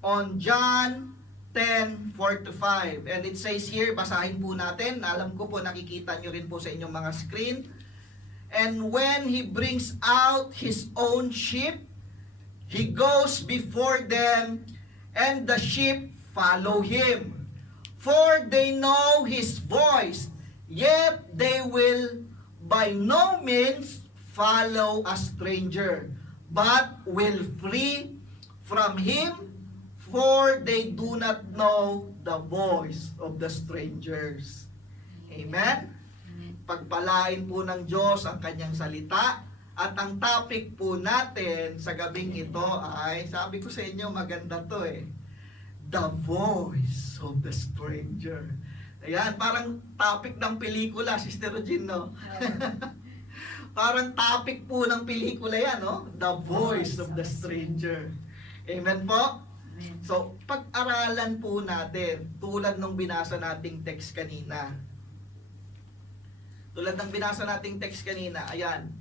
on John 10:4-5. And it says here, basahin po natin. Alam ko po nakikita nyo rin po sa inyong mga screen. And when he brings out his own sheep, he goes before them, and the sheep follow him. For they know his voice, yet they will by no means follow a stranger, but will flee from him, for they do not know the voice of the strangers. Amen? Pagpalain po ng Diyos ang kanyang salita. At ang topic po natin sa gabing ito ay, sabi ko sa inyo, maganda to the voice of the stranger. Ayan, parang topic ng pelikula, Sister Regine, no? Parang topic po ng pelikula yan, no? The voice of the stranger. Amen po? So, pag-aralan po natin, tulad nung binasa nating text kanina. Ayan.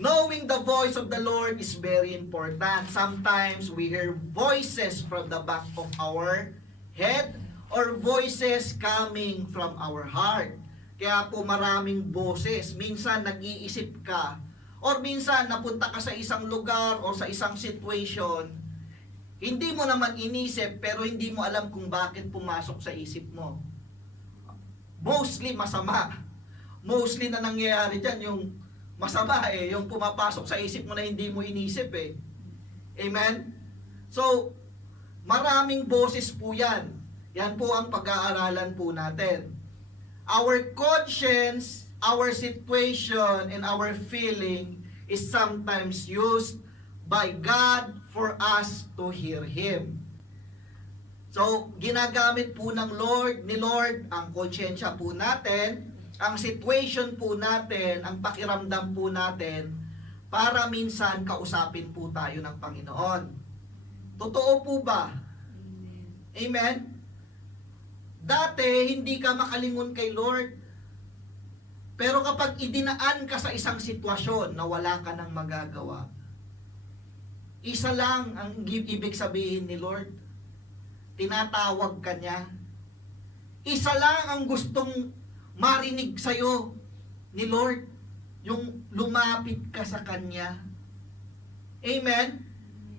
Knowing the voice of the Lord is very important. Sometimes we hear voices from the back of our head or voices coming from our heart. Kaya po maraming boses. Minsan nag-iisip ka or minsan napunta ka sa isang lugar o sa isang situation. Hindi mo naman inisip pero hindi mo alam kung bakit pumasok sa isip mo. Mostly masama. Mostly na nangyayari dyan yung masama yung pumapasok sa isip mo na hindi mo inisip Amen? So, maraming boses po yan. Yan po ang pag-aaralan po natin. Our conscience, our situation, and our feeling is sometimes used by God for us to hear Him. So, ginagamit po ng ni Lord ang konsyensya po natin, ang situation po natin, ang pakiramdam po natin, para minsan kausapin po tayo ng Panginoon. Totoo po ba? Amen? Dati, hindi ka makalingon kay Lord. Pero kapag idinaan ka sa isang sitwasyon na wala ka nang magagawa, isa lang ang ibig sabihin ni Lord. Tinatawag ka niya. Isa lang ang gustong marinig sa'yo ni Lord, yung lumapit ka sa Kanya. Amen?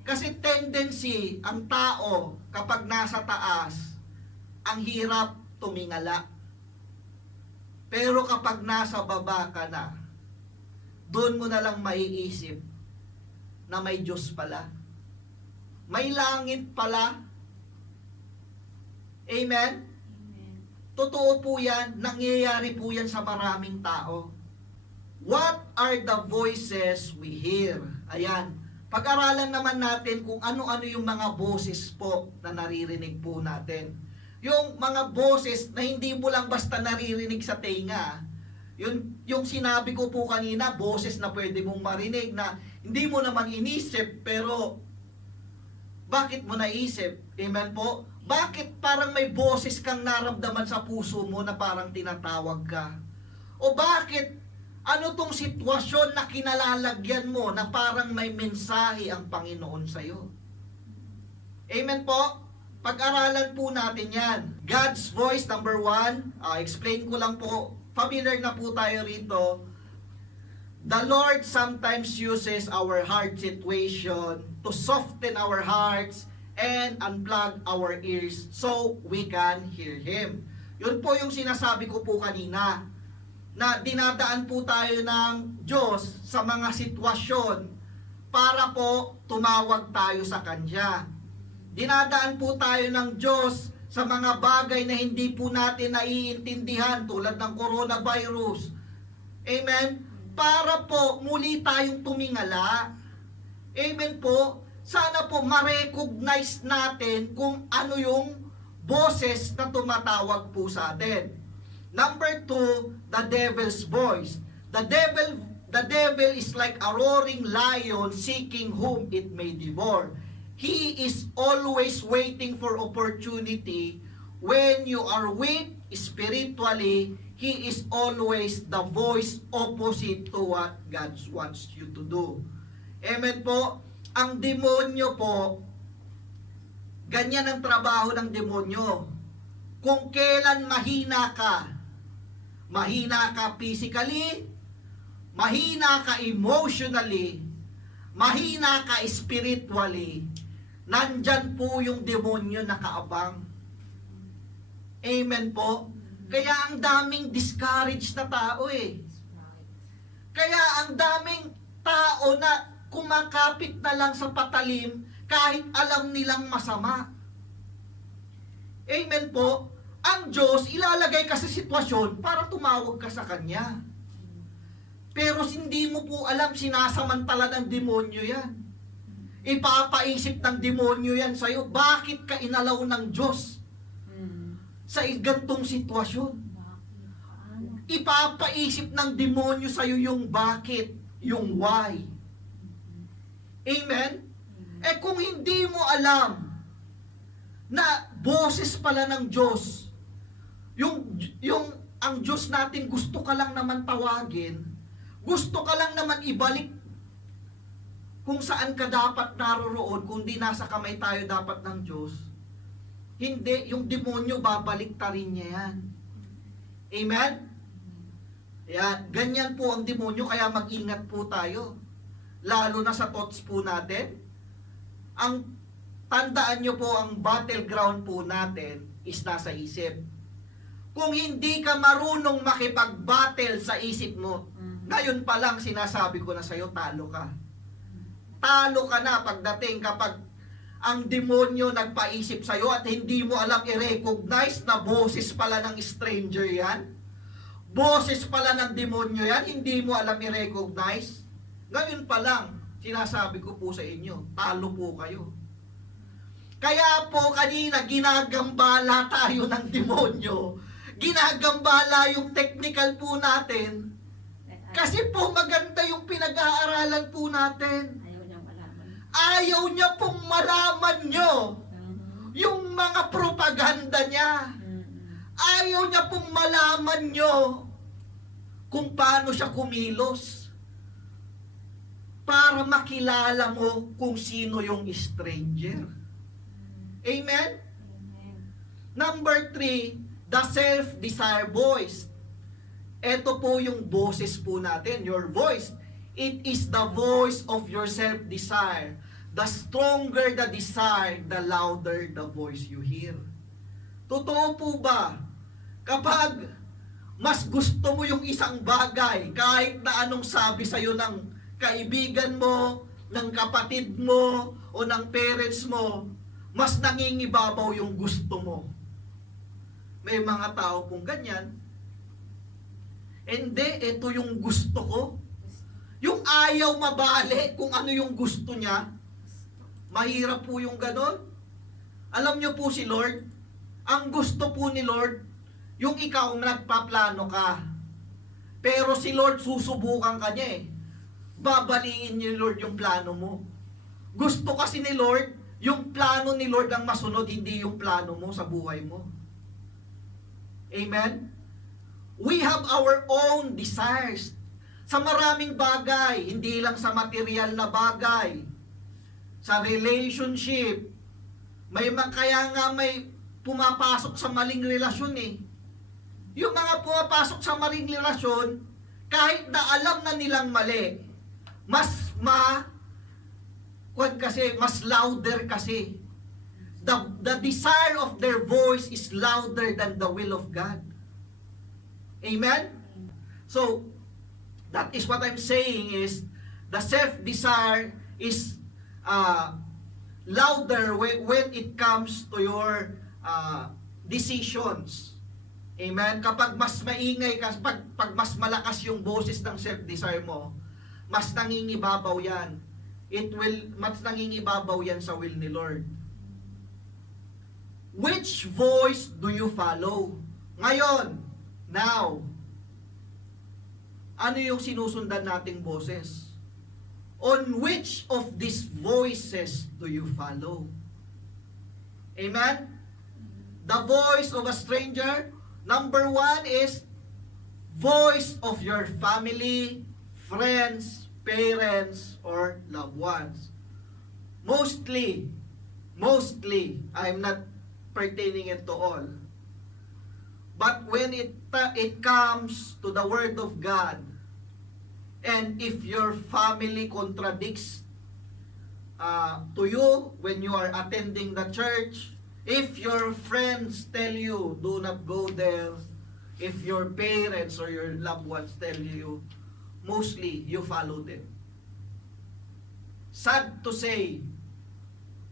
Kasi tendency, ang tao, kapag nasa taas, ang hirap tumingala. Pero kapag nasa baba ka na, doon mo na lang maiisip na may Diyos pala. May langit pala. Amen? Totoo po yan, nangyayari po yan sa maraming tao. What are the voices we hear? Ayan, pag-aralan naman natin kung ano-ano yung mga boses po na naririnig po natin. Yung mga boses na hindi mo lang basta naririnig sa tenga. Yung sinabi ko po kanina, boses na pwede mong marinig na hindi mo naman inisip, pero bakit mo naisip? Amen po? Bakit parang may boses kang naramdaman sa puso mo na parang tinatawag ka? O bakit, ano tong sitwasyon na kinalalagyan mo na parang may mensahe ang Panginoon sa'yo? Amen po? Pag-aralan po natin yan. God's voice, number 1. Explain ko lang po. Familiar na po tayo rito. The Lord sometimes uses our hard situation to soften our hearts and unplug our ears so we can hear Him. Yun po yung sinasabi ko po kanina, na dinadaan po tayo ng Diyos sa mga sitwasyon para po tumawag tayo sa Kanya. Dinadaan po tayo ng Diyos sa mga bagay na hindi po natin naiintindihan tulad ng coronavirus. Amen? Para po muli tayong tumingala. Amen po? Sana po ma-recognize natin kung ano yung boses na tumatawag po sa atin. Number 2, the devil's voice. The devil is like a roaring lion seeking whom it may devour. He is always waiting for opportunity. When you are weak spiritually, he is always the voice opposite to what God wants you to do. Amen po? Ang demonyo po, Ganyan ang trabaho ng demonyo. Kung kailan mahina ka physically, mahina ka emotionally, mahina ka spiritually, nandyan po yung demonyo nakaabang. Amen po? Kaya ang daming discouraged na tao eh. Kaya ang daming tao na kumakapit na lang sa patalim kahit alam nilang masama. Amen po? Ang Diyos ilalagay ka sa sitwasyon para tumawag ka sa Kanya. Pero hindi mo po alam, sinasamantala ng demonyo yan. Ipapaisip ng demonyo yan sa'yo, bakit ka inalaw ng Diyos sa gantong sitwasyon? Ipapaisip ng demonyo sa'yo yung bakit, yung why. Amen? Eh kung hindi mo alam na boses pala ng Diyos, ang Diyos natin gusto ka lang naman tawagin, gusto ka lang naman ibalik kung saan ka dapat naroroon, kung di nasa kamay tayo dapat ng Diyos, hindi, yung demonyo babalik ta rin niya yan. Amen? Yan, ganyan po ang demonyo, kaya mag-ingat po tayo. Lalo na sa thoughts po natin. Tandaan nyo po, ang battleground po natin is nasa isip. Kung hindi ka marunong makipag-battle sa isip mo, ngayon pa lang sinasabi ko na sa'yo, talo ka. Talo ka na pagdating kapag ang demonyo nagpaisip sa'yo at hindi mo alam i-recognize na boses pala ng stranger yan. Boses pala ng demonyo yan, hindi mo alam i-recognize. Ngayon pa lang, sinasabi ko po sa inyo, talo po kayo. Kaya po kanina, ginagambala tayo ng demonyo. Ginagambala yung technical po natin. Kasi po maganda yung pinag-aaralan po natin. Ayaw niya pong malaman nyo yung mga propaganda niya. Ayaw niya pong malaman nyo kung paano siya kumilos para makilala mo kung sino yung stranger. Amen? Number 3, the self-desire voice. Ito po yung boses po natin, your voice. It is the voice of your self-desire. The stronger the desire, the louder the voice you hear. Totoo po ba? Kapag mas gusto mo yung isang bagay, kahit na anong sabi sa'yo ng kaibigan mo, ng kapatid mo, o ng parents mo, mas nangingibabaw yung gusto mo. May mga tao pong ganyan. Hindi, ito yung gusto ko. Yung ayaw mabali kung ano yung gusto niya, mahirap po yung ganon. Alam niyo po si Lord, ang gusto po ni Lord, yung ikaw nagpaplano ka. Pero si Lord susubukan ka niya eh. Babaliin ni Lord yung plano mo. Gusto kasi ni Lord, yung plano ni Lord ang masunod, hindi yung plano mo sa buhay mo. Amen? We have our own desires. Sa maraming bagay, hindi lang sa material na bagay. Sa relationship, kaya nga may pumapasok sa maling relasyon eh. Yung mga pumapasok sa maling relasyon, kahit na alam na nilang mali, mas louder kasi. The desire of their voice is louder than the will of God. Amen? So, that is what I'm saying is, the self-desire is louder when it comes to your decisions. Amen? Kapag mas maingay ka, pag mas malakas yung boses ng self-desire mo, mas nangingibabaw yan. Mas nangingibabaw yan sa will ni Lord. Which voice do you follow? Ngayon, now, ano yung sinusundan nating boses? On which of these voices do you follow? Amen? The voice of a stranger. Number 1 is voice of your family, friends, parents, or loved ones. Mostly, Mostly, I'm not pertaining it to all. But when it comes to the Word of God, and if your family contradicts to you when you are attending the church, if your friends tell you, do not go there, if your parents or your loved ones tell you, mostly you follow them. Sad to say,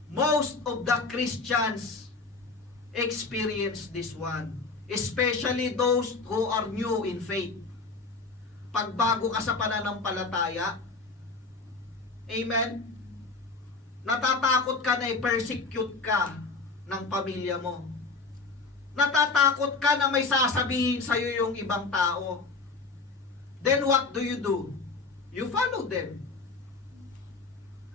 most of the Christians experience this one. Especially those who are new in faith. Pagbago ka sa pananampalataya, amen? Natatakot ka na i-persecute ka ng pamilya mo. Natatakot ka na may sasabihin sa'yo yung ibang tao. Then what do? You follow them.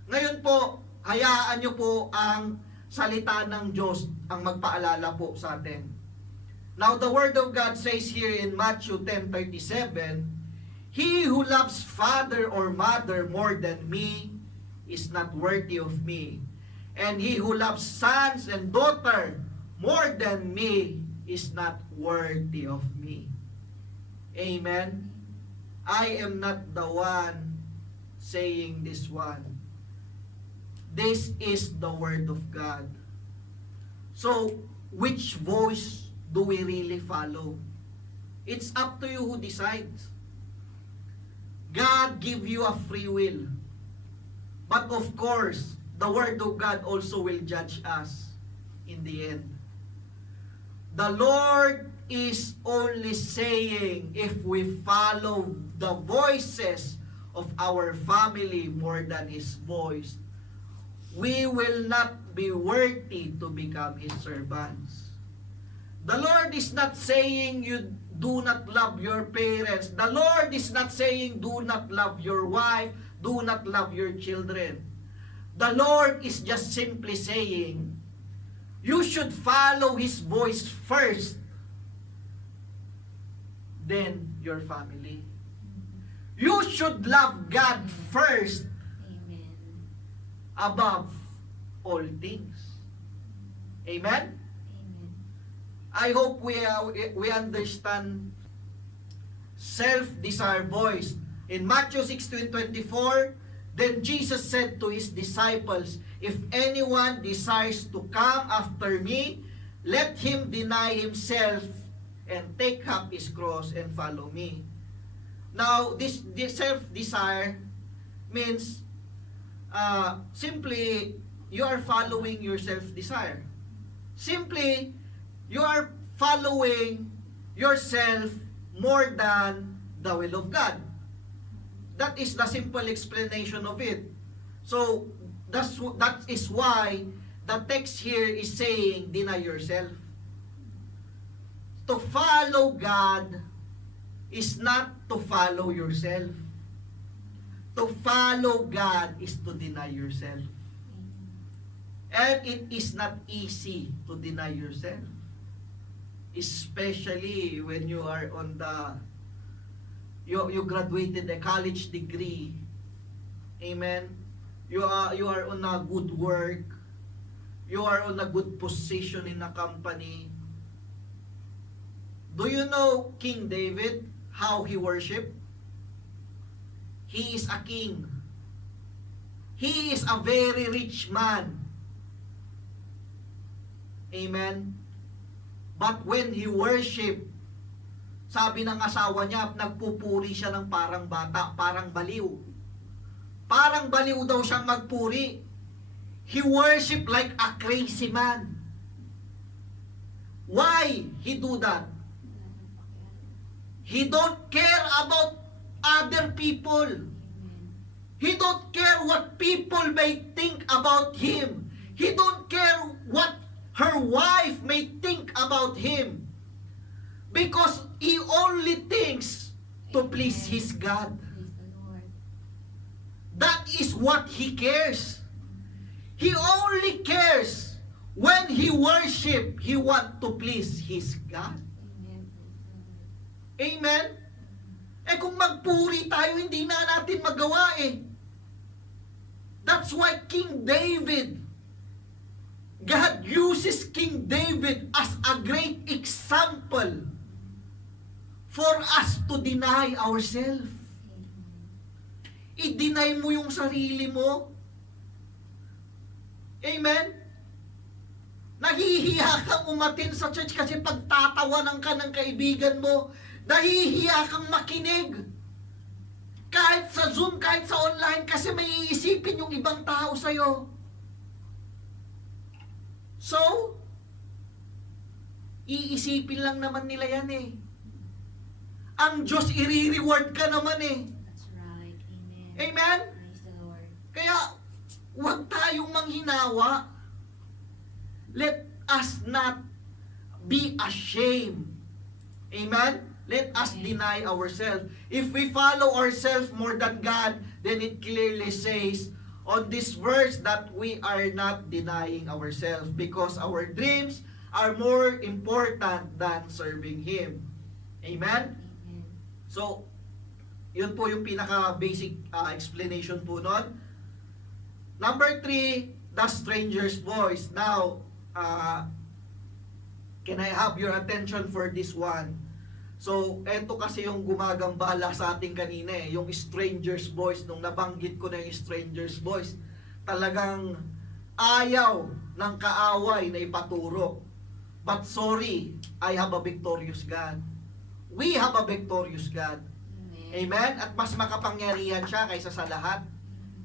Ngayon po, hayaan nyo po ang salita ng Diyos ang magpaalala po sa atin. Now the Word of God says here in Matthew 10:37, "He who loves father or mother more than me is not worthy of me. And he who loves sons and daughter more than me is not worthy of me." Amen? I am not the one saying this one. This is the Word of God. So, which voice do we really follow? It's up to you who decides. God give you a free will. But of course, the Word of God also will judge us in the end. The Lord is only saying if we follow the voices of our family more than His voice, we will not be worthy to become His servants. The Lord is not saying you do not love your parents. The Lord is not saying do not love your wife, do not love your children. The Lord is just simply saying you should follow His voice first, then your family. You should love God first. Amen. Above all things. Amen? Amen. I hope we understand self-desire voice. In Matthew 16:24, then Jesus said to His disciples, "If anyone desires to come after me, let him deny himself and take up his cross and follow me." Now, this self-desire means simply you are following your self-desire. Simply, you are following yourself more than the will of God. That is the simple explanation of it. So, that is why the text here is saying, deny yourself. To follow God is not to follow yourself. To follow God is to deny yourself. And it is not easy to deny yourself. Especially when you are on the, you graduated a college degree. Amen. You are on a good work. You are on a good position in a company. Do you know King David, how he worshiped? He is a king. He is a very rich man. Amen? But when he worshiped, sabi ng asawa niya, nagpupuri siya ng parang bata, parang baliw. Parang baliw daw siyang magpuri. He worshiped like a crazy man. Why he do that? He don't care about other people. He don't care what people may think about him. He don't care what her wife may think about him. Because he only thinks to please his God. Praise the Lord. That is what he cares. He only cares when he worship, he want to please his God. Amen. Praise the Lord. Amen? Eh kung magpuri tayo, hindi na natin magawa eh. That's why King David God uses King David as a great example for us to deny ourselves. I-deny mo yung sarili mo. Amen? Nahihiya kang umatin sa church kasi pagtatawanan ka ng kaibigan mo. Nahihiya kang makinig. Kahit sa Zoom, kahit sa online, kasi may iisipin yung ibang tao sa'yo. So, iisipin lang naman nila yan eh. Ang Diyos i-reward ka naman eh. That's right. Amen. Amen? Praise the Lord. Kaya, huwag tayong manghinawa. Let us not be ashamed. Amen? Let us deny ourselves. If we follow ourselves more than God, then it clearly says on this verse that we are not denying ourselves because our dreams are more important than serving Him. Amen? Amen. So, yun po yung pinaka-basic explanation po nun. Number 3, the stranger's voice. Now, can I have your attention for this one? So, eto kasi yung gumagambala sa ating kanina eh, yung stranger's voice. Nung nabanggit ko na yung stranger's voice, talagang ayaw ng kaaway na ipaturo. But sorry, I have a victorious God. We have a victorious God. Amen. Amen? At mas makapangyarihan siya kaysa sa lahat.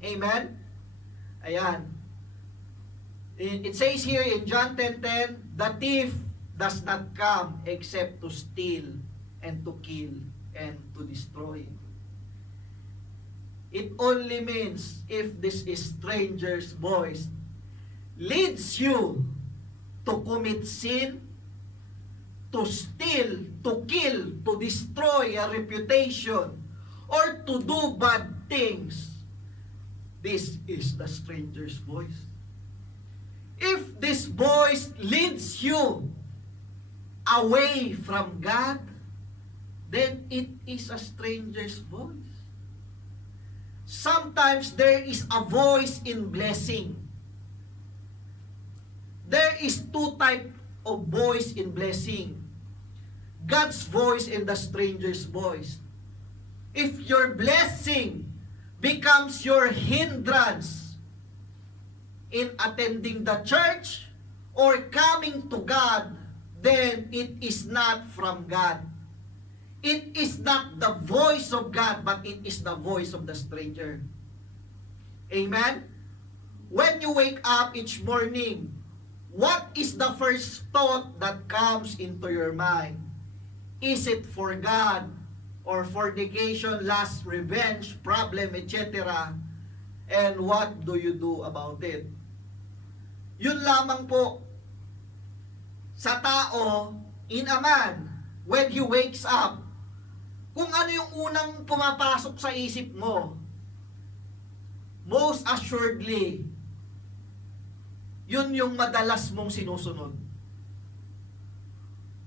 Amen? Ayan. It says here in John 10:10, the thief does not come except to steal and to kill and to destroy. It only means if this stranger's voice leads you to commit sin, to steal, to kill, to destroy a reputation, or to do bad things, this is the stranger's voice. If this voice leads you away from God, then it is a stranger's voice. Sometimes there is a voice in blessing. There is two types of voice in blessing. God's voice and the stranger's voice. If your blessing becomes your hindrance in attending the church or coming to God, then it is not from God. It is not the voice of God, but it is the voice of the stranger. Amen? When you wake up each morning, what is the first thought that comes into your mind? Is it for God or fornication, lust, revenge, problem, etc.? And what do you do about it? Yun lamang po sa tao in a man when he wakes up. Kung ano yung unang pumapasok sa isip mo, most assuredly, yun yung madalas mong sinusunod.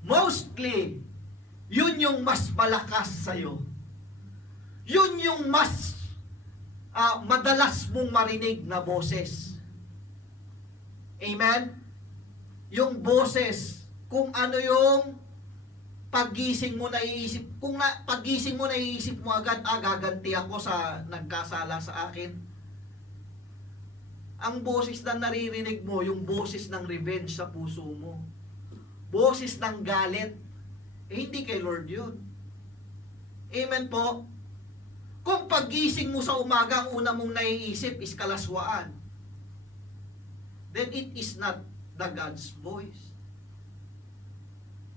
Mostly, yun yung mas malakas sa'yo. Yun yung mas madalas mong marinig na boses. Amen? Yung boses, kung ano yung pagising mo naiisip, kung pagising mo naiisip mo agad, gaganti ako sa nagkasala sa akin. Ang boses na naririnig mo, yung boses ng revenge sa puso mo. Boses ng galit. Hindi kay Lord yun. Amen po? Kung pagising mo sa umaga, ang una mong naiisip is kalaswaan, then it is not the God's voice.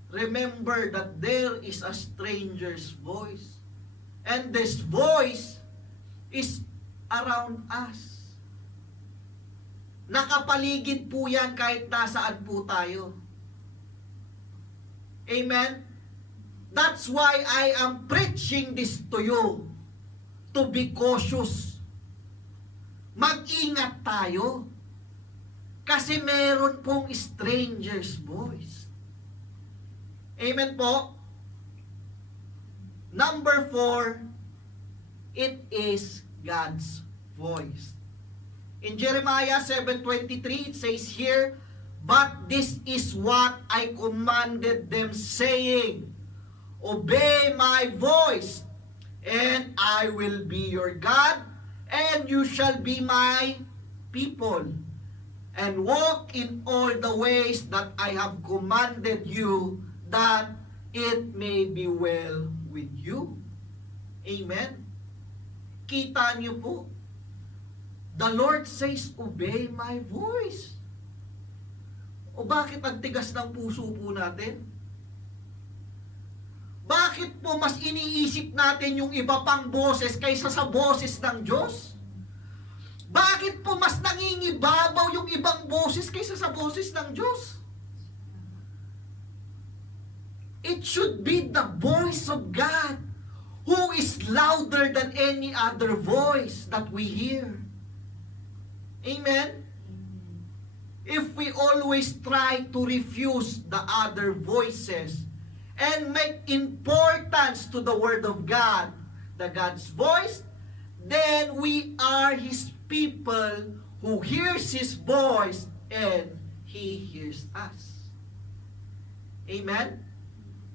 Remember that there is a stranger's voice. And this voice is around us. Nakapaligid po yan kahit nasaan po tayo. Amen? That's why I am preaching this to you. To be cautious. Mag-ingat tayo. Kasi meron pong stranger's voice. Amen po? Number 4, it is God's voice. In Jeremiah 7:23, it says here, But this is what I commanded them, saying, Obey my voice, and I will be your God, and you shall be my people, and walk in all the ways that I have commanded you, that it may be well with you. Amen? Kita niyo po, the Lord says, obey my voice. O bakit ang tigas ng puso po natin? Bakit po mas iniisip natin yung iba pang boses kaysa sa boses ng Diyos? Bakit po mas nangingibabaw yung ibang boses kaysa sa boses ng Diyos? It should be the voice of God, who is louder than any other voice that we hear. Amen? If we always try to refuse the other voices and make importance to the Word of God, the God's voice, then we are His people who hears His voice and He hears us. Amen?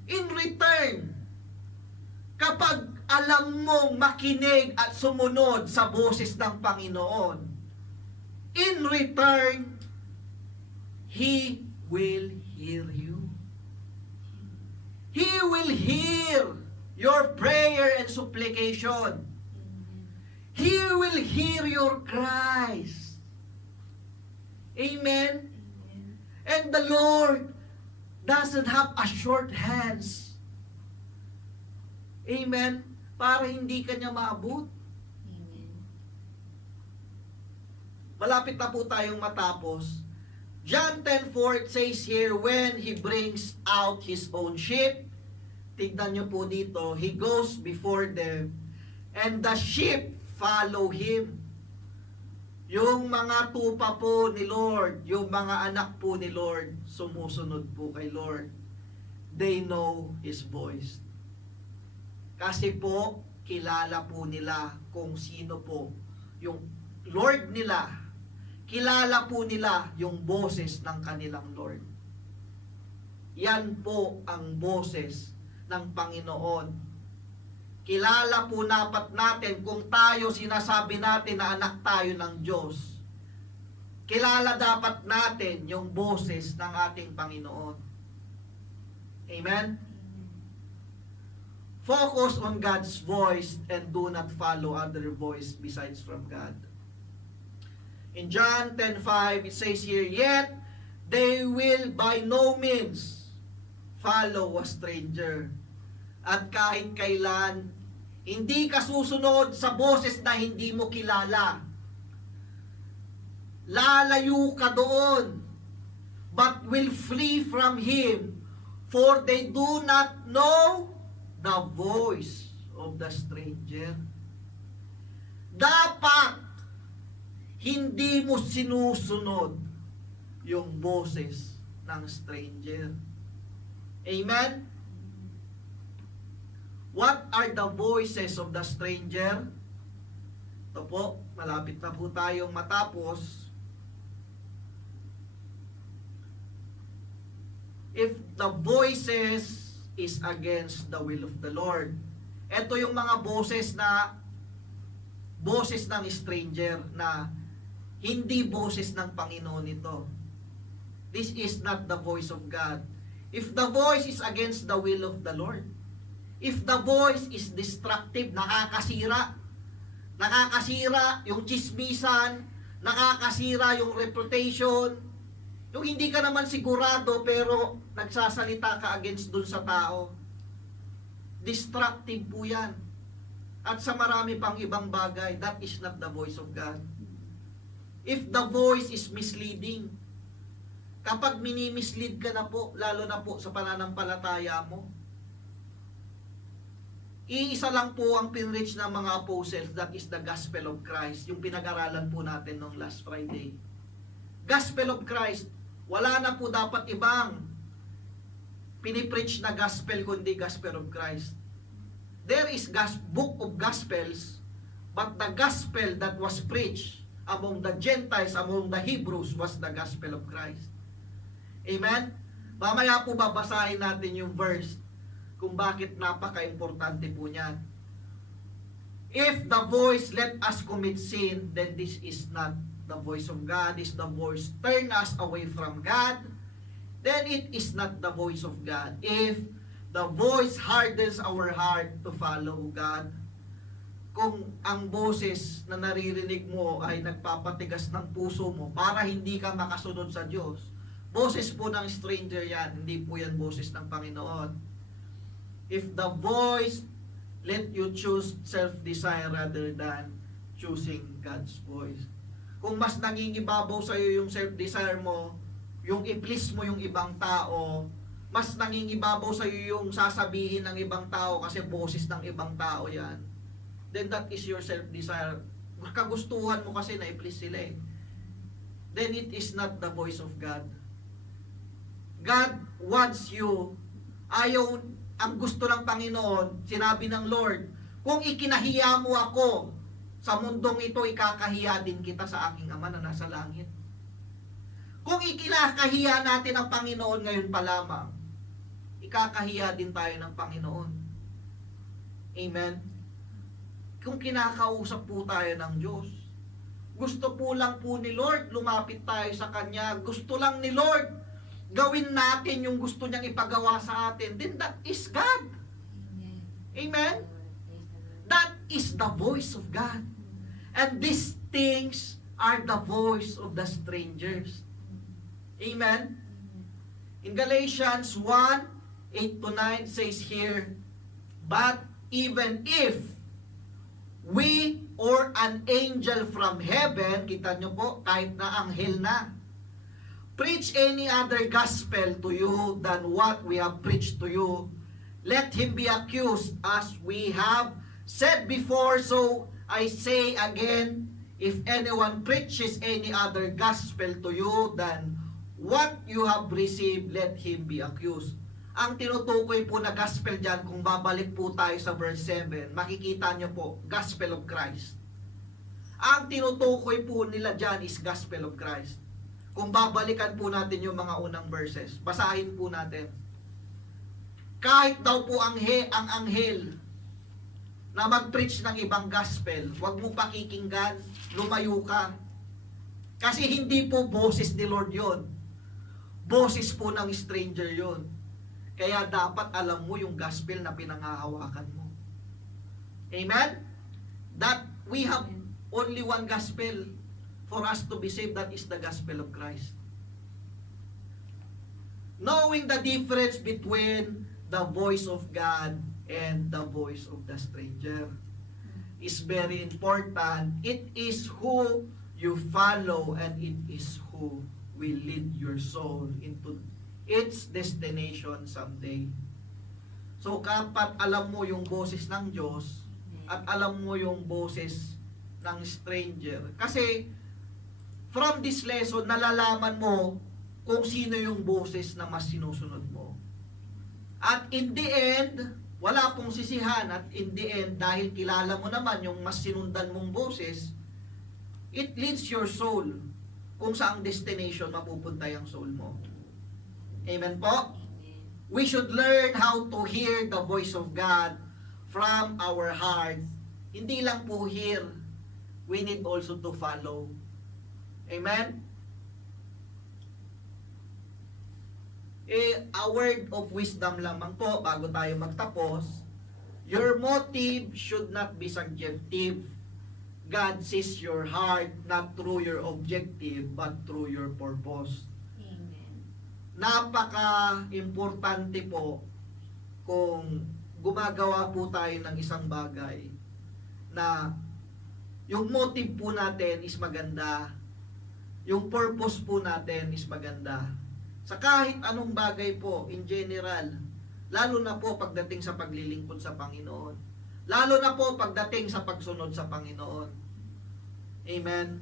In return, kapag alam mong makinig at sumunod sa boses ng Panginoon, in return, He will hear you. He will hear your prayer and supplication. He will hear your cries. Amen? And the Lord doesn't have a short hands. Amen? Para hindi ka niya maabot. Amen. Malapit na po tayong matapos. John 10:4 says here, when He brings out His own sheep, tignan nyo po dito, He goes before them, and the sheep follow Him. Yung mga tupa po ni Lord, yung mga anak po ni Lord, sumusunod po kay Lord. They know His voice. Kasi po, kilala po nila kung sino po yung Lord nila. Kilala po nila yung boses ng kanilang Lord. Yan po ang boses ng Panginoon. Kilala po dapat natin kung tayo sinasabi natin na anak tayo ng Diyos. Kilala dapat natin yung boses ng ating Panginoon. Amen? Focus on God's voice and do not follow other voice besides from God. In John 10:5, it says here, yet they will by no means follow a stranger. At kahit kailan, hindi ka susunod sa boses na hindi mo kilala. Lalayo ka doon, but will flee from him, for they do not know the voice of the stranger. Dapat hindi mo sinusunod yung boses ng stranger. Amen? What are the voices of the stranger? Ito po, malapit na po tayong matapos. If the voices is against the will of the Lord. Ito yung mga boses ng stranger na hindi boses ng Panginoon ito. This is not the voice of God. If the voice is against the will of the Lord, if the voice is destructive, nakakasira yung chismisan, nakakasira yung reputation, yung hindi ka naman sigurado pero nagsasalita ka against dun sa tao, destructive po yan. At sa marami pang ibang bagay, that is not the voice of God. If the voice is misleading, kapag minimislead ka na po, lalo na po sa pananampalataya mo, iisa lang po ang pinreach ng mga apostles, that is the gospel of Christ, yung pinag-aralan po natin nung last Friday. Gospel of Christ, wala na po dapat ibang pinipreach na gospel kundi gospel of Christ. There is book of Gospels, but the gospel that was preached among the Gentiles, among the Hebrews, was the gospel of Christ. Amen? Mamaya po babasahin natin yung verse kung bakit napaka-importante po niyan. If the voice let us commit sin, then this is not the voice of God. Is the voice turn us away from God, then it is not the voice of God. If the voice hardens our heart to follow God, kung ang boses na naririnig mo ay nagpapatigas ng puso mo para hindi ka makasunod sa Diyos, boses po ng stranger yan, hindi po yan boses ng Panginoon. If the voice let you choose self-desire rather than choosing God's voice. Kung mas nangingibabaw sa iyo yung self-desire mo, yung i-please mo yung ibang tao, mas nangingibabaw sa iyo yung sasabihin ng ibang tao kasi boses ng ibang tao yan, then that is your self-desire. Kagustuhan mo kasi na i-please sila eh. Then it is not the voice of God. God wants you. Ayaw, ang gusto ng Panginoon, sinabi ng Lord, kung ikinahiya mo ako sa mundong ito, ikakahiya din kita sa aking Ama na nasa langit. Kung ikinakahiya natin ang Panginoon ngayon pa lamang, ikakahiya din tayo ng Panginoon. Amen? Kung kinakausap po tayo ng Diyos, gusto po lang po ni Lord, lumapit tayo sa Kanya, gusto lang ni Lord, gawin natin yung gusto niyang ipagawa sa atin, then that is God. Amen. Amen? Lord, praise the Lord. That is the voice of God. And these things are the voice of the strangers. Amen? In Galatians 1:8-9 says here, but even if we or an angel from heaven, kita nyo po, kahit na anghel na, preach any other gospel to you than what we have preached to you, let him be accused, as we have said before. So I say again, if anyone preaches any other gospel to you than what you have received, let him be accused. Ang tinutukoy po na gospel dyan, kung babalik po tayo sa verse 7, makikita nyo po, gospel of Christ. Ang tinutukoy po nila dyan is gospel of Christ. Kung babalikan po natin yung mga unang verses, basahin po natin. Kahit daw po ang anghel na mag-preach ng ibang gospel, huwag mo pakikinggan, lumayo ka. Kasi hindi po boses ni Lord yon. Boses po ng stranger yon. Kaya dapat alam mo yung gospel na pinangahawakan mo. Amen? That we have only one gospel for us to be saved, that is the gospel of Christ. Knowing the difference between the voice of God and the voice of the stranger is very important. It is who you follow, and it is who will lead your soul into its destination someday. So kapag alam mo yung boses ng Diyos at alam mo yung boses ng stranger, kasi from this lesson, nalalaman mo kung sino yung boses na mas sinusunod mo. At in the end, wala pong sisihan. At in the end, dahil kilala mo naman yung mas sinundan mong boses, it leads your soul kung saang destination mapupunta yung soul mo. Amen po? Amen. We should learn how to hear the voice of God from our heart. Hindi lang po hear, we need also to follow. Amen? A word of wisdom lamang po bago tayo magtapos. Your motive should not be subjective. God sees your heart not through your objective but through your purpose. Amen. Napaka-importante po kung gumagawa po tayo ng isang bagay na yung motive po natin is maganda, yung purpose po natin is maganda. Sa kahit anong bagay po, in general, lalo na po pagdating sa paglilingkod sa Panginoon, lalo na po pagdating sa pagsunod sa Panginoon. Amen?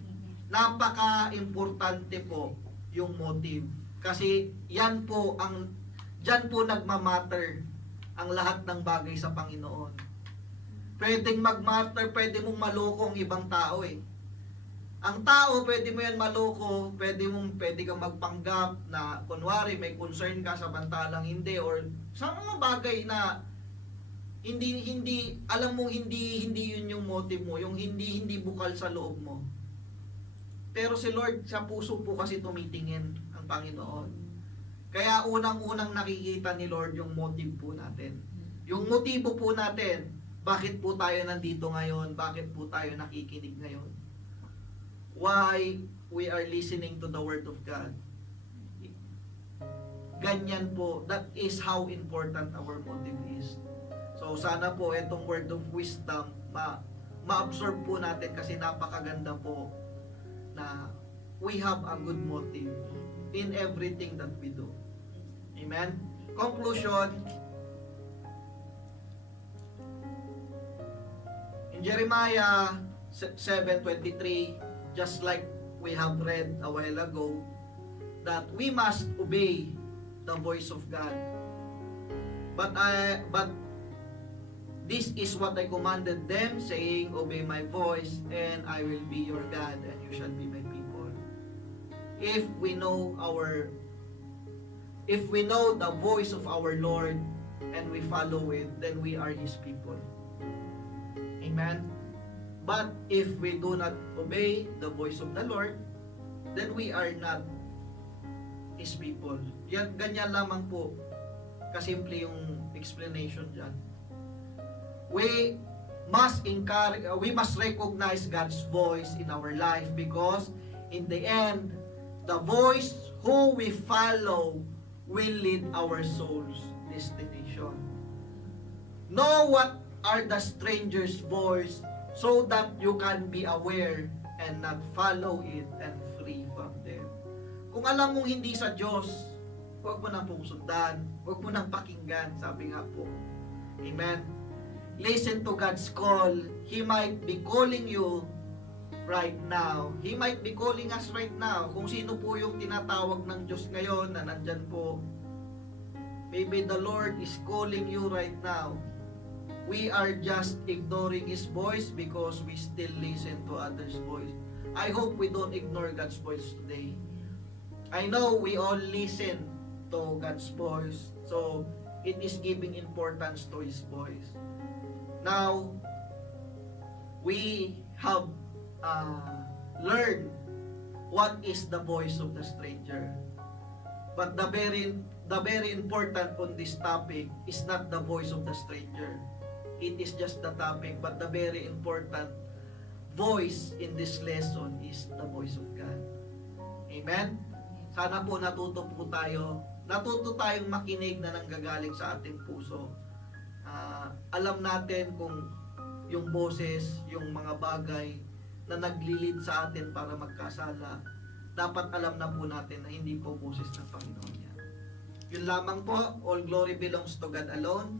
Napaka-importante po yung motive. Kasi yan po dyan po nagmamatter ang lahat ng bagay sa Panginoon. Pwedeng magmatter, pwede mong maloko ang ibang tao eh. Ang tao, pwede mo yan maloko, pwede kang magpanggap na kunwari may concern ka samantalang hindi, or sa mga bagay na hindi alam mo hindi yun yung motive mo, yung hindi bukal sa loob mo. Pero si Lord sa puso po kasi tumitingin ang Panginoon. Kaya unang-unang nakikita ni Lord yung motive po natin. Yung motibo po natin, bakit po tayo nandito ngayon, bakit po tayo nakikinig ngayon. Why we are listening to the Word of God. Ganyan po, that is how important our motive is. So sana po itong word of wisdom ma-absorb po natin kasi napakaganda po na we have a good motive in everything that we do. Amen? Conclusion. In Jeremiah 7:23, just like we have read a while ago, that we must obey the voice of God. But this is what I commanded them, saying, obey my voice, and I will be your God, and you shall be my people. If we know the voice of our Lord, and we follow it, then we are His people. Amen? But if we do not obey the voice of the Lord, then we are not His people. Yan, ganyan lamang po kasimple yung explanation dyan. We must recognize God's voice in our life, because in the end, the voice who we follow will lead our soul's destination. Know what are the stranger's voice, so that you can be aware and not follow it and free from them. Kung alam mong hindi sa Diyos, huwag mo nang sundan, huwag mo nang pakinggan, sabi nga po. Amen? Listen to God's call. He might be calling you right now. He might be calling us right now. Kung sino po yung tinatawag ng Diyos ngayon na nandyan po, maybe the Lord is calling you right now. We are just ignoring His voice because we still listen to others' voice. I hope we don't ignore God's voice today. I know we all listen to God's voice, so it is giving importance to His voice. Now, we have learned what is the voice of the stranger. But the very important on this topic is not the voice of the stranger. It is just the topic, but the very important voice in this lesson is the voice of God. Amen? Sana po natuto tayong makinig na nanggagaling sa ating puso. Alam natin kung yung boses, yung mga bagay na naglilid sa atin para magkasala, dapat alam na po natin na hindi po boses ng Panginoon yan. Yun lamang po. All glory belongs to God alone.